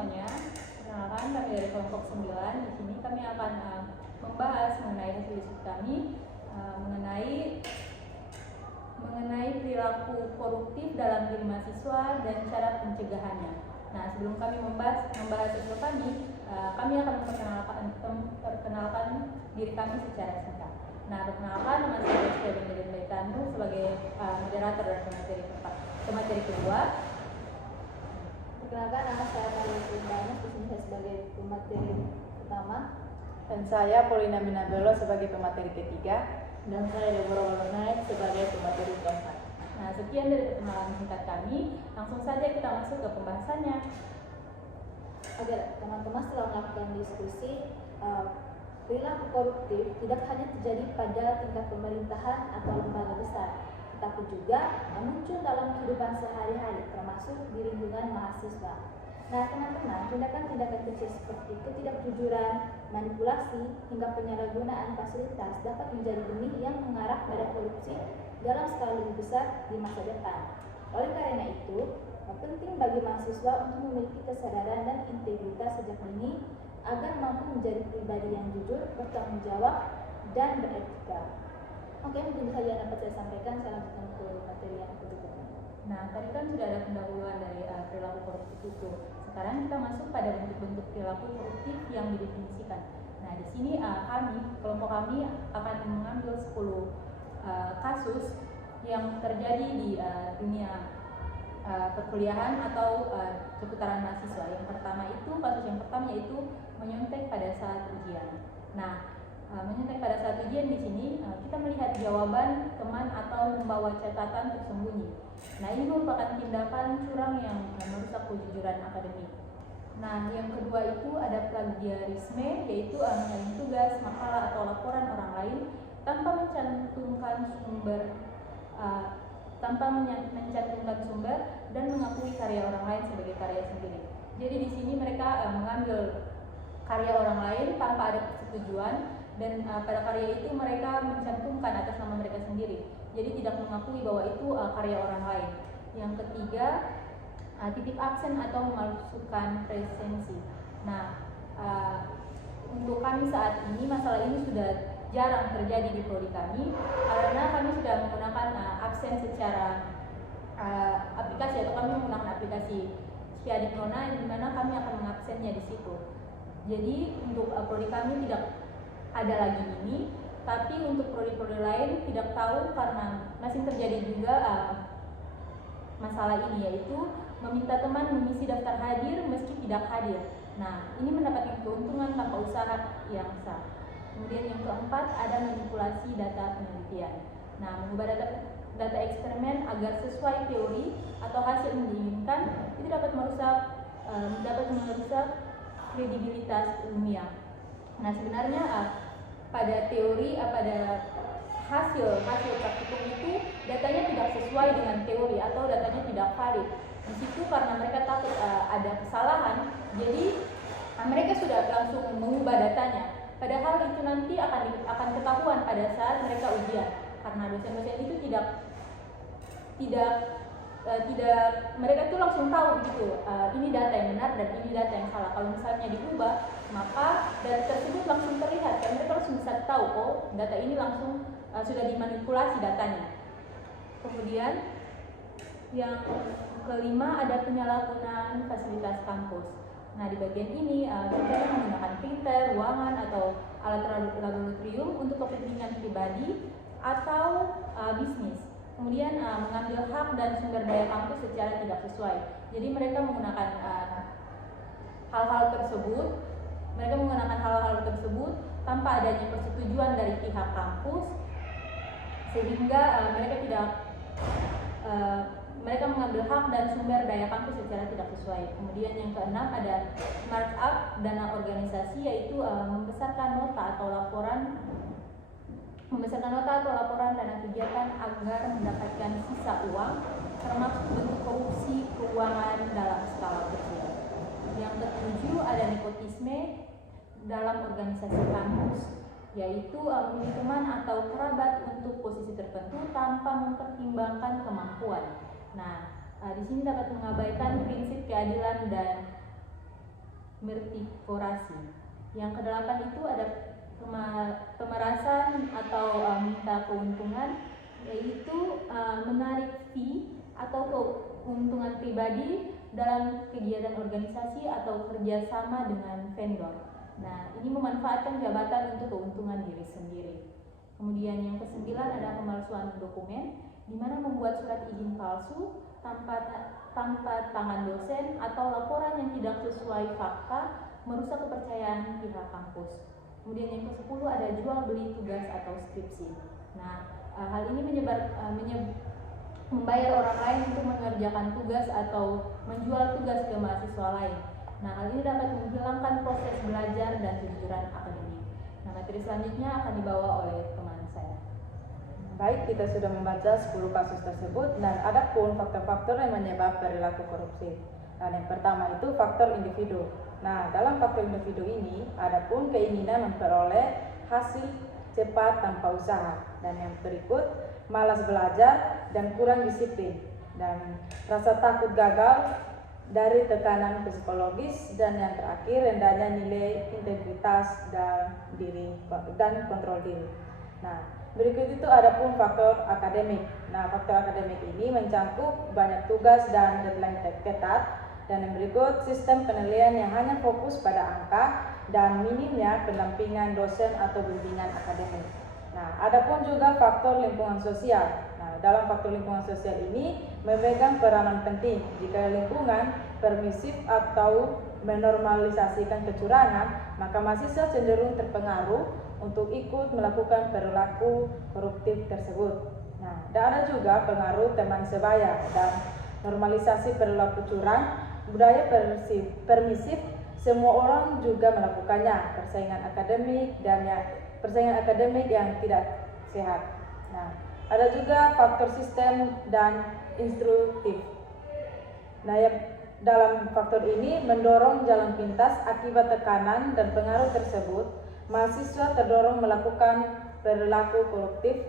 semuanya, perkenalkan kami dari kelompok 9. Di sini kami akan membahas mengenai hasil diskusi kami mengenai perilaku koruptif dalam diri mahasiswa dan cara pencegahannya. Nah, sebelum kami membahas hasil kami akan memperkenalkan diri kami secara singkat. Nah, perkenalkan, nama saya Rizky Benedettanru sebagai moderator dan pemateri kedua. Perkenalkan, nama saya Maria Sundana, di sini saya sebagai pemateri pertama. Dan saya Paulina Minabello sebagai pemateri ketiga. Dan saya Deborah Walonai sebagai pemateri keempat. Nah, sekian dari perkenalan singkat kami. Langsung saja kita masuk ke pembahasannya. Oke, teman-teman, setelah melakukan diskusi, perilaku koruptif tidak hanya terjadi pada tingkat pemerintahan atau lembaga besar, tetapi juga muncul dalam kehidupan sehari-hari, termasuk di lingkungan mahasiswa. Nah, teman-teman, tindakan-tindakan kecil seperti ketidakjujuran, manipulasi, hingga penyalahgunaan fasilitas dapat menjadi benih yang mengarah pada korupsi dalam skala lebih besar di masa depan. Oleh karena itu, penting bagi mahasiswa untuk memiliki kesadaran dan integritas sejak dini agar mampu menjadi pribadi yang jujur, bertanggung jawab, dan beretika. Oke, mungkin saja dapat saya sampaikan. Saya lanjutkan ke materi yang berikutnya. Nah, tadi kan sudah ada pendahuluan dari perilaku koruptif itu. Sekarang kita masuk pada bentuk-bentuk perilaku koruptif yang didefinisikan. Nah, di sini kelompok kami akan mengambil 10 kasus yang terjadi di dunia perkuliahan atau seputaran mahasiswa. Kasus yang pertama yaitu menyontek pada saat ujian. Nah, menyontek pada saat ujian di sini kita melihat jawaban teman atau membawa catatan tersembunyi. Nah, ini merupakan tindakan curang yang merusak kejujuran akademik. Nah, yang kedua itu ada plagiarisme, yaitu menyaling tugas, makalah atau laporan orang lain tanpa mencantumkan sumber dan mengakui karya orang lain sebagai karya sendiri. Jadi di sini mereka mengambil karya orang lain tanpa ada persetujuan, dan pada karya itu mereka mencantumkan atas nama mereka sendiri. Jadi tidak mengakui bahwa itu karya orang lain. Yang ketiga, titip absen atau memalsukan presensi. Nah, untuk kami saat ini masalah ini sudah jarang terjadi di prodi kami karena kami sudah menggunakan absen secara aplikasi, atau kami menggunakan aplikasi Siadik Nona, di mana kami akan mengabsennya di situ. Jadi untuk prodi kami tidak ada lagi ini, tapi untuk prodi-prodi lain tidak tahu karena masih terjadi juga masalah ini, yaitu meminta teman mengisi daftar hadir meski tidak hadir. Nah, ini mendapatkan keuntungan tanpa usaha yang sah. Kemudian yang keempat ada manipulasi data penelitian. Nah, mengubah data eksperimen agar sesuai teori atau hasil yang diinginkan itu dapat merusak kredibilitas ilmiah. Nah, sebenarnya pada hasil praktikum itu datanya tidak sesuai dengan teori atau datanya tidak valid. Di situ karena mereka takut ada kesalahan, jadi mereka sudah langsung mengubah datanya. Padahal itu nanti akan ketahuan pada saat mereka ujian, karena dosen-dosen itu tidak mereka tuh langsung tahu begitu, ini data yang benar dan ini data yang salah. Kalau misalnya diubah, maka data tersebut langsung terlihat, dan mereka langsung bisa tahu, oh data ini langsung sudah dimanipulasi datanya. Kemudian yang kelima ada penyalahgunaan fasilitas kampus. Nah, di bagian ini kita menggunakan printer, ruangan atau alat laboratorium untuk kepentingan pribadi atau bisnis. Kemudian mengambil hak dan sumber daya kampus secara tidak sesuai. Jadi mereka menggunakan hal-hal tersebut tanpa adanya persetujuan dari pihak kampus, sehingga mereka mengambil hak dan sumber daya kampus secara tidak sesuai. Kemudian yang keenam ada markup dana organisasi, yaitu membesarkan nota atau laporan dana kegiatan agar mendapatkan sisa uang, termasuk bentuk korupsi keuangan dalam skala kecil. Yang ketujuh ada nepotisme dalam organisasi kampus, yaitu memilih teman atau kerabat untuk posisi tertentu tanpa mempertimbangkan kemampuan. Nah, di sini dapat mengabaikan prinsip keadilan dan mertikorasi. Yang kedelapan itu ada pemerasan atau minta keuntungan, yaitu menarik fee atau keuntungan pribadi dalam kegiatan organisasi atau kerjasama dengan vendor. Nah, ini memanfaatkan jabatan untuk keuntungan diri sendiri. Kemudian yang kesembilan ada pemalsuan dokumen, di mana membuat surat izin palsu tanpa tangan dosen atau laporan yang tidak sesuai fakta merusak kepercayaan pihak kampus. Kemudian yang ke-10 ada jual beli tugas atau skripsi. Nah, hal ini membayar orang lain untuk mengerjakan tugas atau menjual tugas ke mahasiswa lain. Nah, hal ini dapat menghilangkan proses belajar dan kejujuran akademik. Nah, materi selanjutnya akan dibawa oleh teman saya. Baik, kita sudah membaca 10 kasus tersebut dan ada pun faktor-faktor yang menyebabkan perilaku korupsi. Dan yang pertama itu faktor individu. Nah, dalam faktor individu ini ada pun keinginan memperoleh hasil cepat tanpa usaha. Dan yang berikut, malas belajar dan kurang disiplin. Dan rasa takut gagal dari tekanan psikologis. Dan yang terakhir, rendahnya nilai integritas dan kontrol diri. Nah, berikut itu ada pun faktor akademik. Nah, faktor akademik ini mencakup banyak tugas dan deadline ketat. Dan yang berikut, sistem penilaian yang hanya fokus pada angka dan minimnya pendampingan dosen atau bimbingan akademik. Nah, ada pun juga faktor lingkungan sosial. Nah, dalam faktor lingkungan sosial ini memegang peranan penting. Jika lingkungan permisif atau menormalisasikan kecurangan, maka mahasiswa cenderung terpengaruh untuk ikut melakukan perilaku koruptif tersebut. Nah, dan ada juga pengaruh teman sebaya dan normalisasi perilaku curang. Budaya permisif, semua orang juga melakukannya. Persaingan akademik yang tidak sehat. Nah, ada juga faktor sistem dan instruktif. Nah, dalam faktor ini mendorong jalan pintas akibat tekanan dan pengaruh tersebut, mahasiswa terdorong melakukan perilaku koruptif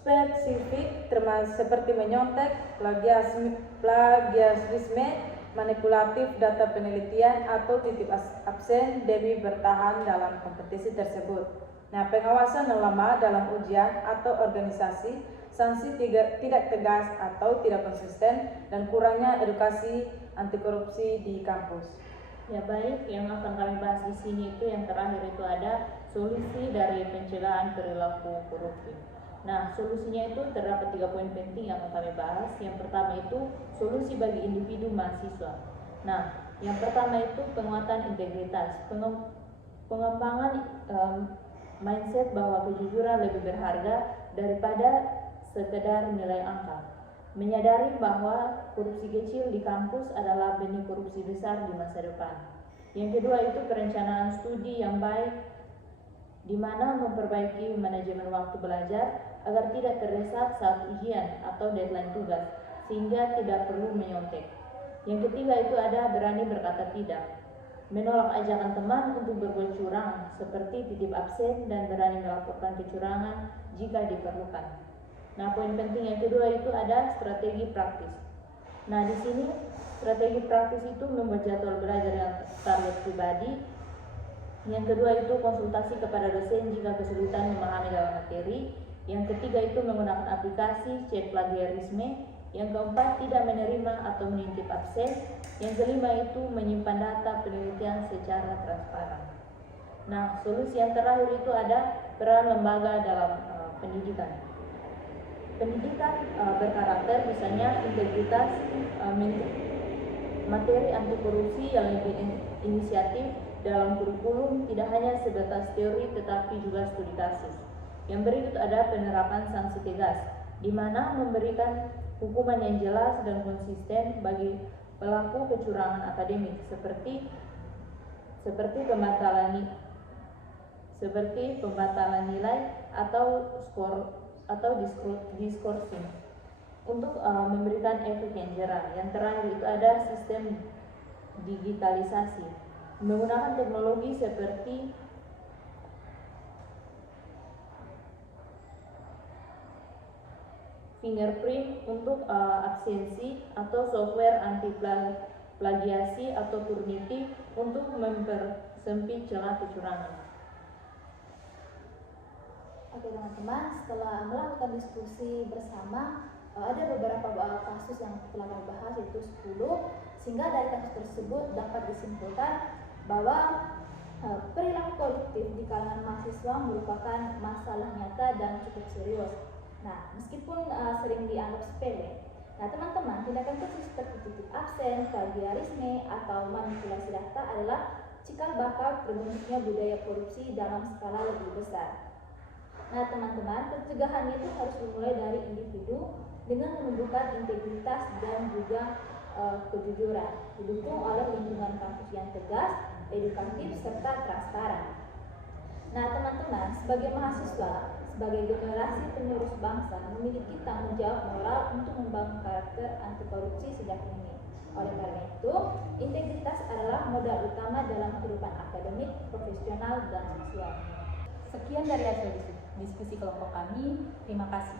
spesifik seperti menyontek, plagiarisme, manipulatif data penelitian atau titip absen demi bertahan dalam kompetisi tersebut. Nah, pengawasan yang lemah dalam ujian atau organisasi, sanksi tidak tegas atau tidak konsisten, dan kurangnya edukasi anti korupsi di kampus. Ya baik, yang akan kami bahas di sini itu yang terakhir itu ada solusi dari pencegahan perilaku korupsi. Nah, solusinya itu terdapat 3 poin penting yang akan kami bahas. Yang pertama itu solusi bagi individu mahasiswa. Nah, yang pertama itu penguatan integritas, pengembangan mindset bahwa kejujuran lebih berharga daripada sekedar nilai angka. Menyadari bahwa korupsi kecil di kampus adalah benih korupsi besar di masa depan. Yang kedua itu perencanaan studi yang baik, di mana memperbaiki manajemen waktu belajar agar tidak terdesak saat ujian atau deadline tugas, sehingga tidak perlu menyontek. Yang ketiga itu ada berani berkata tidak, menolak ajakan teman untuk berbuat curang seperti titip absen dan berani melaporkan kecurangan jika diperlukan. Nah, poin penting yang kedua itu ada strategi praktis. Nah, di sini strategi praktis itu membuat jadwal belajar yang target pribadi. Yang kedua itu konsultasi kepada dosen jika kesulitan memahami dalam materi. Yang ketiga itu menggunakan aplikasi cek plagiarisme. Yang keempat tidak menerima atau menitip absen. Yang kelima itu menyimpan data penelitian secara transparan. Nah, solusi yang terakhir itu ada peran lembaga dalam pendidikan. Pendidikan berkarakter misalnya integritas, materi anti korupsi yang lebih inisiatif dalam kurikulum, tidak hanya sebatas teori tetapi juga studi kasus. Yang berikut ada penerapan sanksi tegas, di mana memberikan hukuman yang jelas dan konsisten bagi pelaku kecurangan akademik seperti pembatalan nilai atau diskorsing untuk memberikan efek yang jerah. Yang terakhir itu ada sistem digitalisasi menggunakan teknologi seperti fingerprint untuk absensi atau software anti plagiasi atau punitif untuk mempersempit celah kecurangan. Oke teman-teman, setelah melakukan diskusi bersama, ada beberapa kasus yang telah kami bahas, yaitu 10, sehingga dari kasus tersebut dapat disimpulkan bahwa perilaku koruptif di kalangan mahasiswa merupakan masalah nyata dan cukup serius. Nah, meskipun sering dianggap sepele, nah teman-teman, tindakan khusus seperti titik absen, plagiarisme, atau manipulasi data adalah cikal bakal terbentuknya budaya korupsi dalam skala lebih besar. Nah teman-teman, pencegahannya itu harus dimulai dari individu dengan menumbuhkan integritas dan juga kejujuran, didukung oleh lingkungan kampus yang tegas, edukatif, serta transparan. Nah teman-teman, sebagai mahasiswa, sebagai generasi penerus bangsa, memiliki tanggung jawab moral untuk membangun karakter anti korupsi sejak dini. Oleh karena itu, integritas adalah modal utama dalam kehidupan akademik, profesional, dan sosial. Sekian dari hasil diskusi kelompok kami. Terima kasih.